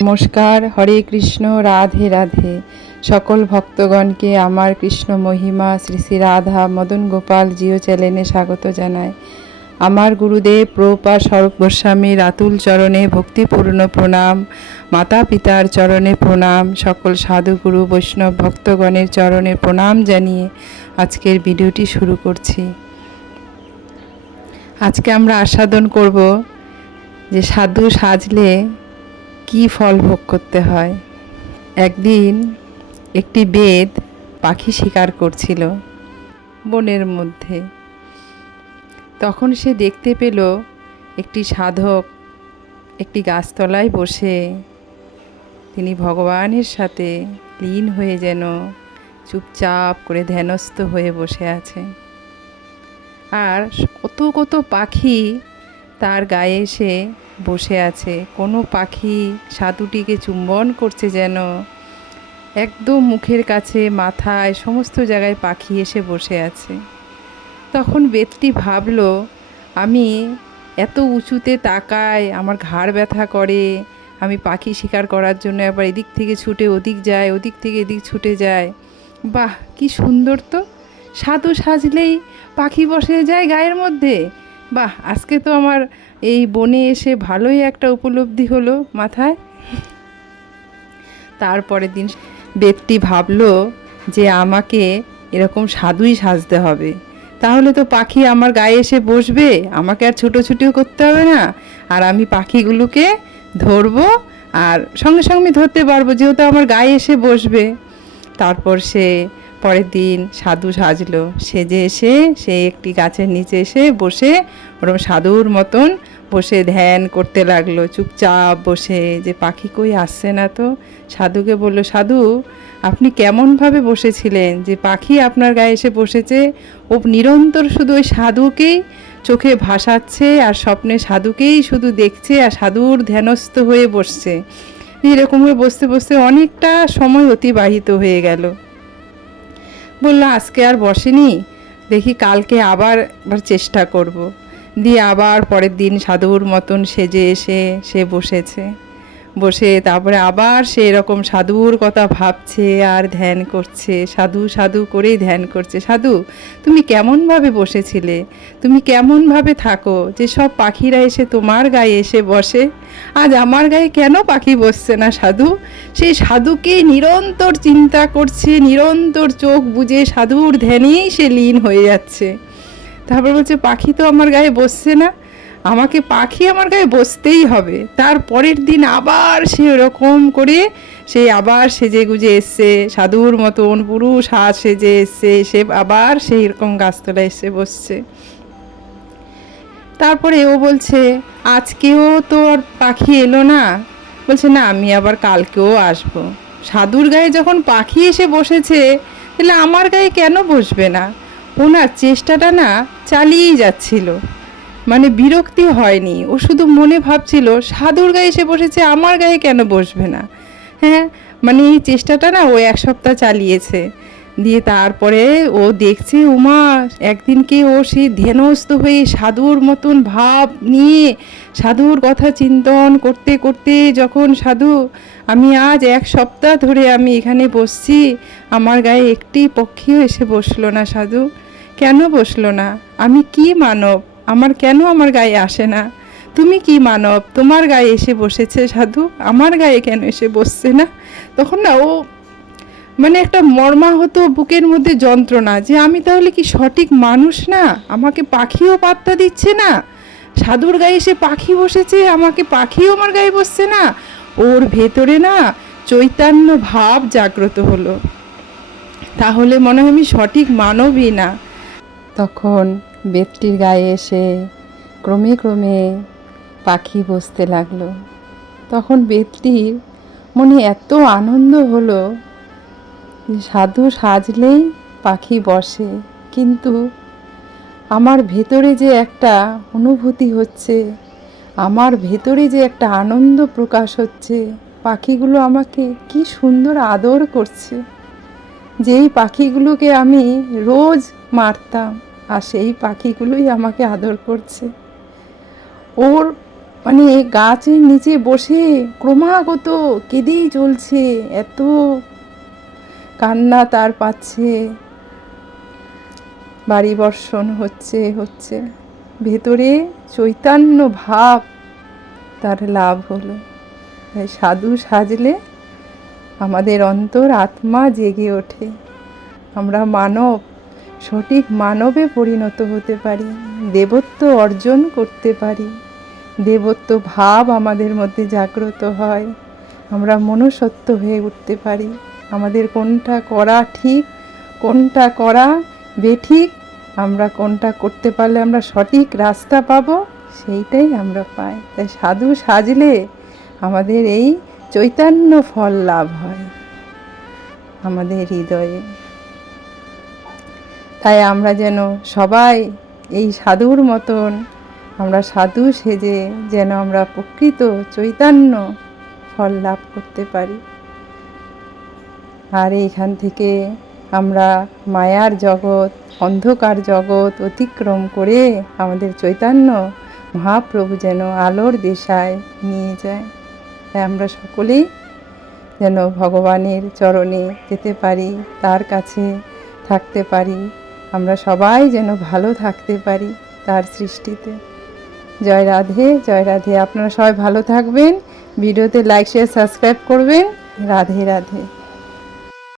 নমস্কার, হরে কৃষ্ণ, রাধে রাধে। সকল ভক্তগণকে আমার কৃষ্ণ মহিমা শ্রী শ্রী রাধা মদন গোপাল জিও চ্যানেলে স্বাগত জানাই। আমার গুরুদেব প্রভুপাদ স্বরূপ গোস্বামীর আতুল চরণে ভক্তিপূর্ণ প্রণাম, মাতা পিতার চরণে প্রণাম, সকল সাধুগুরু বৈষ্ণব ভক্তগণের চরণে প্রণাম জানিয়ে আজকের ভিডিওটি শুরু করছি। আজকে আমরা আস্বাদন করব যে সাধু সাজলে কি ফল ভোগ করতে হয়। একদিন একটি বেদ পাখি শিকার করছিল বনের মধ্যে। তখন সে দেখতে পেল একটি সাধক একটি গাছতলায় বসে তিনি ভগবানের সাথে লীন হয়ে যেন চুপচাপ করে ধ্যানস্থ হয়ে বসে আছে। আর কত কত পাখি তার গায়ে এসে বসে আছে। কোনো পাখি সাধুটিকে চুম্বন করছে, যেন একদম মুখের কাছে, মাথায়, সমস্ত জায়গায় পাখি এসে বসে আছে। তখন বেদটি ভাবল, আমি এত উঁচুতে তাকাই, আমার ঘাড় ব্যথা করে, আমি পাখি শিকার করার জন্য একবার এদিক থেকে ছুটে ওদিক যায়, ওদিক থেকে এদিক ছুটে যায়। বাহ, কি সুন্দর! তো সাধু সাজলেই পাখি বসে যায় গায়ের মধ্যে। বাহ, আজকে তো আমার এই বনে এসে ভালোই একটা উপলব্ধি হলো মাথায়। তারপরের দিন বেদটি ভাবলো যে আমাকে এরকম সাধুই সাজতে হবে, তাহলে তো পাখি আমার গায়ে এসে বসবে, আমাকে আর ছুটোছুটিও করতে হবে না, আর আমি পাখিগুলোকে ধরবো, আর সঙ্গে সঙ্গে ধরতে পারবো যেহেতু আমার গায়ে এসে বসবে। তারপর সে পরের দিন সাধু সাজলো, সেজে এসে সে একটি গাছের নিচে এসে বসে ওরকম সাধুর মতন বসে ধ্যান করতে লাগলো, চুপচাপ বসে। যে পাখি কই আসছে না তো। সাধুকে বলল, সাধু আপনি কেমনভাবে বসেছিলেন যে পাখি আপনার গায়ে এসে বসেছে? ও নিরন্তর শুধু ওই সাধুকেই চোখে ভাসাচ্ছে, আর স্বপ্নে সাধুকেই শুধু দেখছে, আর সাধুর ধ্যানস্থ হয়ে বসছে। এরকমভাবে বসতে বসতে অনেকটা সময় অতিবাহিত হয়ে গেল। বললো আজকে আর বসেনি, দেখি কালকে আবার চেষ্টা করব। দিয়ে আবার পরের দিন সাধুর মতন সেজে এসে সে বসেছে। বসে তারপরে আবার সে এরকম সাধুর কথা ভাবছে আর ধ্যান করছে, সাধু সাধু করেই ধ্যান করছে। সাধু তুমি কেমনভাবে বসেছিলে, তুমি কেমনভাবে থাকো যে সব পাখিরা এসে তোমার গায়ে এসে বসে, আজ আমার গায়ে কেন পাখি বসছে না? সাধু সেই সাধুকে নিরন্তর চিন্তা করছে, নিরন্তর চোখ বুজে সাধুর ধ্যানেই সে লীন হয়ে যাচ্ছে। তারপর বলছে পাখি তো আমার গায়ে বসছে না, আমাকে পাখি আমার গায়ে বসতেই হবে। তার পরের দিন আবার সে ওরকম করে সে আবার সেজে গুজে এসছে, সাধুর মতন পুরো সাজ সেজে এসছে, সে আবার সেই রকম গাছতলায় এসে বসছে। তারপরে ও বলছে আজকেও তো আর পাখি এলো না। বলছে না, আমি আবার কালকেও আসবো। সাধুর গায়ে যখন পাখি এসে বসেছে, তাহলে আমার গায়ে কেন বসবে না? ওনার চেষ্টাটা না চালিয়েই যাচ্ছিল, মানে বিরক্তি হয়নি। ও শুধু মনে ভাবছিল সাধুর গায়ে এসে বসেছে, আমার গায়ে কেন বসবে না? হ্যাঁ, মানে এই চেষ্টাটা না ও 1 সপ্তাহ চালিয়েছে। দিয়ে তারপরে ও দেখছে উমা একদিনকে ও সেই ধ্যানস্থ হয়ে সাধুর মতন ভাব নিয়ে সাধুর কথা চিন্তন করতে করতে যখন সাধু আমি আজ 1 সপ্তাহ ধরে আমি এখানে বসছি, আমার গায়ে একটি পক্ষীও এসে বসলো না। সাধু কেন বসলো না? আমি কি মানব, আমার কেন আমার গায়ে আসে না? তুমি কি মানব, তোমার গায়ে এসে বসেছে সাধু, আমার গায়ে কেন এসে বসছে না? তখন না ও মানে একটা মর্মাহত বুকের মধ্যে যন্ত্রণা, যে আমি তাহলে কি সঠিক মানুষ না? আমাকে পাখিও পাত্তা দিচ্ছে না, সাধুর গায়ে এসে পাখি বসেছে, আমাকে পাখিও আমার গায়ে বসছে না। ওর ভেতরে না চৈতন্য ভাব জাগ্রত হলো, তাহলে মনে হয় আমি সঠিক মানবই না। তখন বেদটির গায়ে এসে ক্রমে ক্রমে পাখি বসতে লাগলো। তখন বেদটির মনে এত আনন্দ হলো, সাধু সাজলেই পাখি বসে, কিন্তু আমার ভেতরে যে একটা অনুভূতি হচ্ছে, আমার ভেতরে যে একটা আনন্দ প্রকাশ হচ্ছে, পাখিগুলো আমাকে কি সুন্দর আদর করছে। যেই পাখিগুলোকে আমি রোজ মারতাম, আর সেই পাখিগুলোই আমাকে আদর করছে। ওর মানে গাছের নিচে বসে ক্রমাগত কেঁদেই চলছে, এত কান্না তার পাচ্ছে। বাড়ি বর্ষণ হচ্ছে ভেতরে চৈতন্য ভাব তার লাভ হলো। তাই সাধু সাজলে আমাদের অন্তর আত্মা জেগে ওঠে, আমরা মানব, সঠিক মানবে পরিণত হতে পারি, দেবত্ব অর্জন করতে পারি, দেবত্ব ভাব আমাদের মধ্যে জাগ্রত হয়, আমরা মনুষ্যত্ব হয়ে উঠতে পারি। আমাদের কোনটা করা ঠিক, কোনটা করা বেঠিক, আমরা কোনটা করতে পারলে আমরা সঠিক রাস্তা পাবো, সেইটাই আমরা পাই। তাই সাধু সাজলে আমাদের এই চৈতন্য ফল লাভ হয় আমাদের হৃদয়ে। তাই আমরা যেন সবাই এই সাধুর মতন আমরা সাধু সেজে যেন আমরা প্রকৃত চৈতন্য ফল লাভ করতে পারি। আর এইখান থেকে আমরা মায়ার জগৎ, অন্ধকার জগৎ অতিক্রম করে আমাদের চৈতন্য মহাপ্রভু যেন আলোর দিশায় নিয়ে যায়। তাই আমরা সকলেই যেন ভগবানের চরণে যেতে পারি, তার কাছে থাকতে পারি, আমরা সবাই যেন ভালো থাকতে পারি তার সৃষ্টিতে। জয় রাধে, জয় রাধে। আপনারা সবাই ভালো থাকবেন, ভিডিওতে লাইক শেয়ার সাবস্ক্রাইব করবেন। রাধে রাধে।